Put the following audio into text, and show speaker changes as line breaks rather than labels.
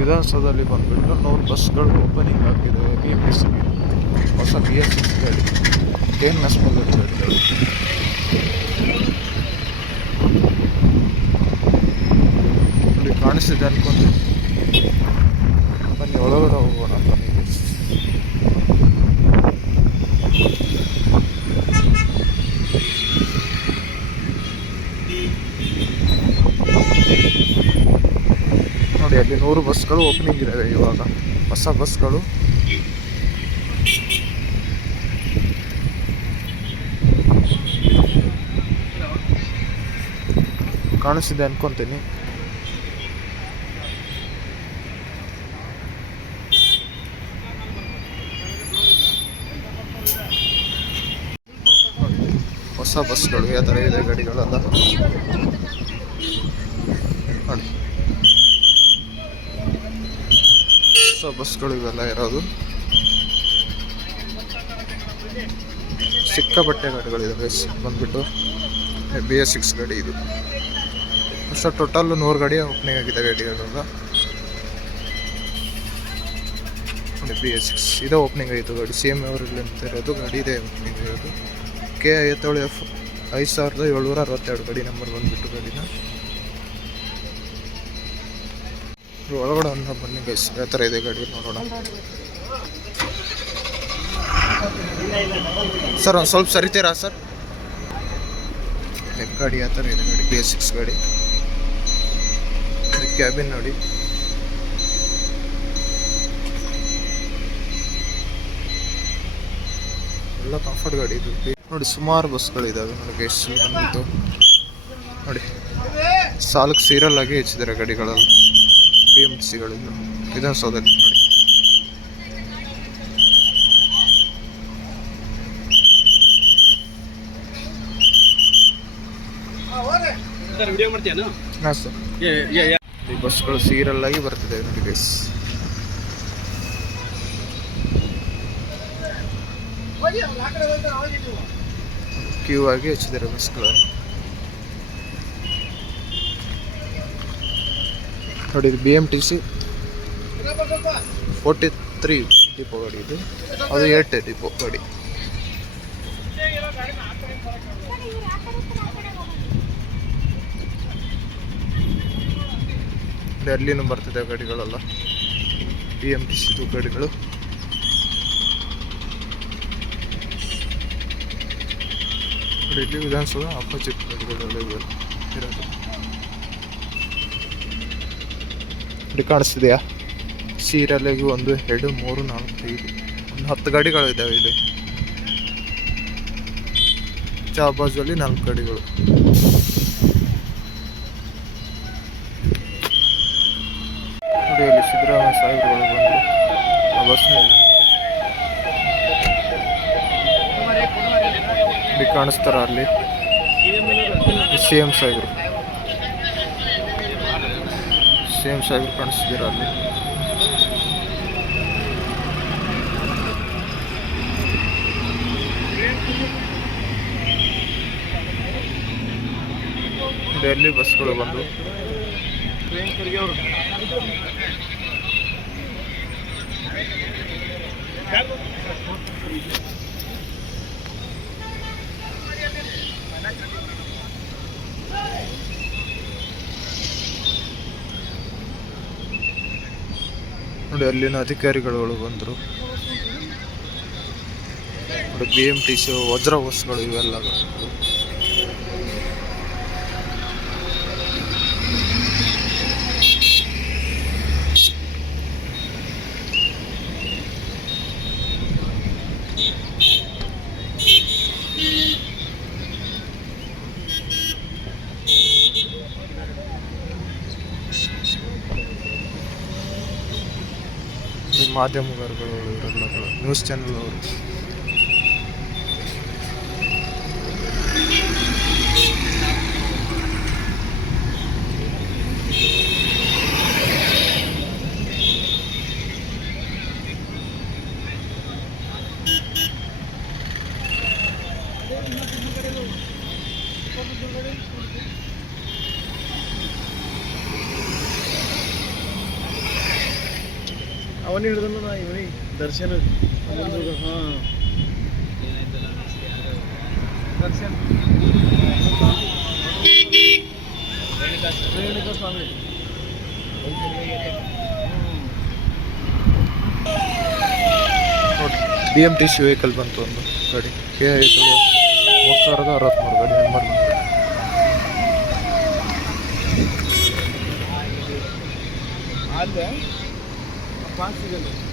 ವಿಧಾನಸೌಧದಲ್ಲಿ ಬಂದುಬಿಟ್ಟು ನೂರು ಬಸ್ಗಳು ಓಪನಿಂಗ್ ಆಗಿದೆ ಬಿ ಎಂ ಟಿ ಹೊಸ ಬಿ ಎಸ್ ಸಿಕ್ಸ್ ಗಾಡಿ. ಕೆ ಎನ್ ಎಸ್ ಗಾಡಿಗಳು ಅಲ್ಲಿ ಕಾಣಿಸ್ತಿದೆ ಅನ್ಕೊಂಡು. ಬನ್ನಿ, ಒಳಗಡೆ ಹೋಗೋಣ. ನೂರು ಬಸ್ಗಳು ಓಪನಿಂಗ್ ಇದ್ದಾವೆ ಇವಾಗ. ಹೊಸ ಬಸ್ಗಳು. ಕಾಣಿಸ್ತಿದೆ ಅನ್ಕೊಂತೀನಿ. ಹೊಸ ಬಸ್ಗಳು, ಯಾವ ಥರ ಇದೆ ಗಾಡಿಗಳೆಲ್ಲ ನೋಡಿ. ಹೊಸ ಬಸ್ಗಳು ಇವೆಲ್ಲ ಇರೋದು. ಸಿಕ್ಕಾಪಟ್ಟೆ ಗಾಡಿಗಳಿದಾವೆ ಬಂದ್ಬಿಟ್ಟು. ಬಿ ಎಸ್ ಸಿಕ್ಸ್ ಗಾಡಿ ಇದು. ಅಷ್ಟು ಟೋಟಲ್ ನೂರು ಗಾಡಿ ಓಪನಿಂಗ್ ಆಗಿದೆ ಗಾಡಿ ನೋಡಿ ಬಿ ಎಸ್ ಸಿಕ್ಸ್ ಇದೇ ಓಪನಿಂಗ್ ಆಯಿತು ಗಾಡಿ. ಸಿ ಎಂ ಅವರಲ್ಲಿ ಅಂತ ಇರೋದು, ಗಾಡಿ ಇದೆ ಓಪನಿಂಗ್ ಇರೋದು. ಕೆ ಐವತ್ತೇಳು ಎಫ್ ಐದು ಸಾವಿರದ ಏಳ್ನೂರ ಅರವತ್ತೆರಡು ಗಾಡಿ ನಂಬರ್ ಬಂದುಬಿಟ್ಟು ಗಾಡಿನ. ಒಳಗಡೆ ಒಂದು ಬನ್ನಿ ಗೈಸ್ ಯಾವ ಥರ ಇದೆ ಗಾಡಿ ನೋಡೋಣ. ಸರ್, ಒಂದು ಸ್ವಲ್ಪ ಸರಿತೀರಾ ಸರ್? ಗಾಡಿ ಯಾವ ಥರ ಇದೆ ಗಾಡಿ? ಬಿ ಎಸ್ ಸಿಕ್ಸ್ ಗಾಡಿ ಕ್ಯಾಬಿನ್ ನೋಡಿ. ಎಲ್ಲ ಕಂಫರ್ಟ್ ಗಾಡಿ ಇದು. ನೋಡಿ, ಸುಮಾರು ಬಸ್ಗಳಿದ್ದಾವೆ ಗೈಸ್ ಬಂದ್ಬಿಟ್ಟು. ನೋಡಿ ಸಾಲಕ್ಕೆ ಸೀರಿಯಲ್ ಆಗಿ ಹೆಚ್ಚಿದ್ದಾರೆ ಗಾಡಿಗಳೆಲ್ಲ. ಪಿ ಎಂ ಸಿಗಳಿದ್ದು ಸಿಗಳಿಂದ ವಿಧಾನಸೌಧದಲ್ಲಿ ನೋಡಿ ಬಸ್ಗಳು ಸೀರಿಯಲ್ ಆಗಿ ಬರ್ತಿದೆ ನೋಡಿ ಕ್ಯೂ ಆಗಿ ಹಚ್ಚಿದ್ದಾರೆ ಬಸ್ಗಳು ನೋಡಿ B M T C forty three depot ಗಾಡಿ ಇದು. ಅದು ಏಟ್ ಡಿಪೋ ಗಾಡಿ. ಅಲ್ಲಿನೂ ಬರ್ತಿದೆ ಗಾಡಿಗಳೆಲ್ಲ. ಬಿ ಎಂ ಟಿ ಸಿದು ಗಾಡಿಗಳು. ಇಲ್ಲಿ ವಿಧಾನಸೌಧ ಅಪೋಸಿಟ್ ಗಾಡಿಗಳೆಲ್ಲ ಇರೋದು. ಇಲ್ಲಿ ಕಾಣಿಸ್ತಿದೆಯಾ? ಸೀರಿಯಲ್ಲಾಗಿ ಒಂದು, ಎರಡು, ಮೂರು, ನಾಲ್ಕು, ಐದು, ಒಂದು ಹತ್ತು ಗಾಡಿಗಳಿದ್ದಾವೆ ಇಲ್ಲಿ. ಚಾಬಾಜಲ್ಲಿ ನಾಲ್ಕು ಗಾಡಿಗಳು. ಬಂದರು ಆ ಬಸ್ನಲ್ಲಿ ಇಲ್ಲಿ ಕಾಣಿಸ್ತಾರ ಅಲ್ಲಿ. ಸಿ ಎಂ ಸಾಹೇಬರು. ಸಿ ಎಂ ಕಾಣಿಸ್ತೀರ ಅಲ್ಲಿ? ಡೆಲ್ಲಿ ಬಸ್ಗಳು ಬಂದು. ನೋಡಿ ಅಲ್ಲಿನ ಅಧಿಕಾರಿಗಳು ಬಂದರು ಬಿ ಎಂ ಟಿ ಸಿ ವಜ್ರ ಬಸ್ಗಳು ಇವೆಲ್ಲ. ಮಾಧ್ಯಮಗಾರರು ಇವರೆಲ್ಲ ನ್ಯೂಸ್ ಚಾನೆಲ್ ಅವರು Thank you. ಅವನು ಹಿಡಿದಲ್ಲ ನಾ ಇವನಿ ದರ್ಶನ. ಹಾಂ. Darshan. Renuka Swamy. B M T C vehicle ಬಂತು ಒಂದು ಗಾಡಿ ಕೆ ಐ ಮೂರು ಸಾವಿರದ ಅರವತ್ತ್ಮೂರು ಗಾಡಿ অক্সিজেনের